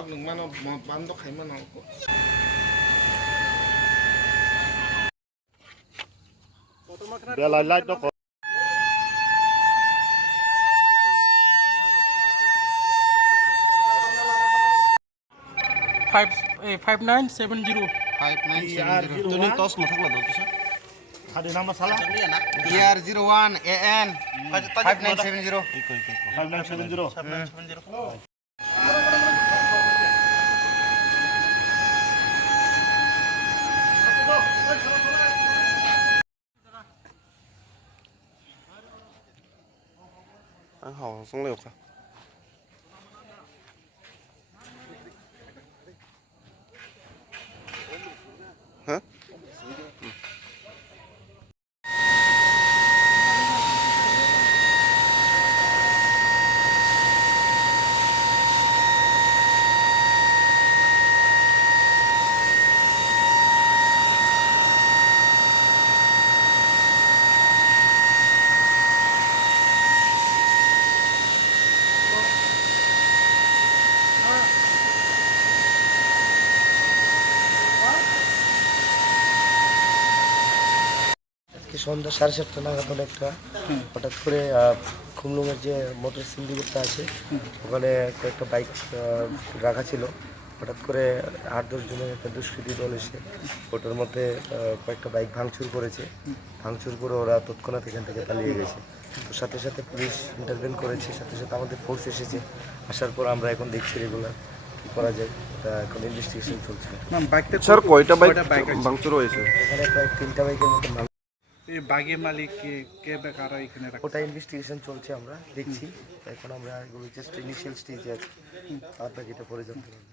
Truk nung mana bandok hay mana ako. 5970 5970 Tuloy tos mo thakla do kisa. Ada nama salah? TR01 AN 5970. 5970 Anh hỏi xuống liều cả. Hả? সন্ধ্যা 7:30 নাগাদ একটা হঠাৎ করে খুমলুঙের যে motor সিন্ডিকেটটা আছে ওখানে কয়েকটা bike রাখা ছিল। হঠাৎ করে 8-10 জনের একটা দুষ্কৃতী দল এসে ওটার মধ্যে কয়েকটা বাইক ভাঙচুর করেছে। ভাঙচুর করে ওরা তৎক্ষণাৎ এখান থেকে পালিয়ে গেছে। তো সাথে সাথে পুলিশ ইন্টারভেন করেছে, সাথে সাথে আমাদের ফোর্স এসেছে। আসার পর আমরা এখন দেখছি রেগুলার কী করা যায়, এটা এখন ইনভেস্টিগেশন চলছে। স্যার কয়টা বাইক ভাঙচুর হয়েছে? এখানে প্রায় 3টা বাইকের মতো বাগের মালিক কে কারা এখানে ওটা ইনভেস্টিগেশন চলছে, আমরা দেখছি। এখন আমরা এগুলো জাস্ট ইনিশিয়াল স্টেজে আছি, আর বাকিটা পরে জানতে পারবো।